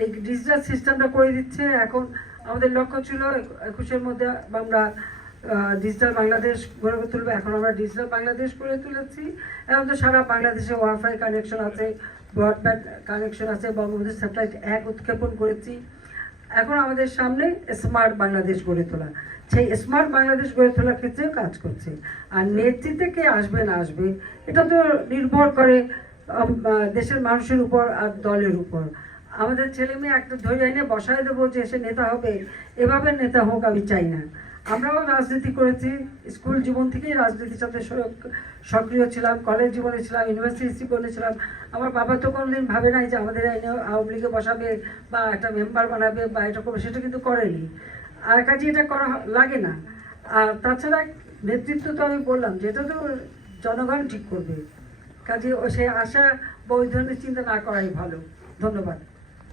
এই ডিজিটাল সিস্টেমটা করে দিচ্ছে। এখন আমাদের লক্ষ্য ছিল 21-এর মধ্যে আমরা ডিজিটাল বাংলাদেশ গড়ে তুলবে। এখন আমরা ডিজিটাল বাংলাদেশ গড়ে তুলেছি। এখন তো সারা বাংলাদেশে ওয়াইফাই কানেকশন আছে, ব্রডব্যান্ড কানেকশন আছে, বঙ্গবন্ধু স্যাটেলাইট 1 উৎক্ষেপণ করেছি। এখন আমাদের সামনে স্মার্ট বাংলাদেশ গড়ে তোলা, সেই স্মার্ট বাংলাদেশ গড়ে তোলার ক্ষেত্রেও কাজ করছে। আর নেতৃত্বে কে আসবে না আসবে এটা তো নির্ভর করে দেশের মানুষের উপর আর দলের উপর। আমাদের ছেলে মেয়ে একটা ধরে এনে বসায় দেবো যে সে নেতা হবে, এভাবে নেতা হোক আমি চাই না। আমরাও রাজনীতি করেছি, স্কুল জীবন থেকেই রাজনীতির সাথে সক্রিয় ছিলাম, কলেজ জীবনে ছিলাম, ইউনিভার্সিটি জীবনে ছিলাম। আমার বাবা তো কোনোদিন ভাবে নাই যে আমাদের আইনে আওয়ামী লীগে বসাবে বা একটা মেম্বার বানাবে বা এটা করবে, সেটা কিন্তু করেনি। আর কাজে এটা করা লাগে না। আর তাছাড়া নেতৃত্ব তো আমি বললাম যে এটা তো জনগণ ঠিক করবে, কাজে সেই আশা বা ওই ধরনের চিন্তা না করাই ভালো। ধন্যবাদ।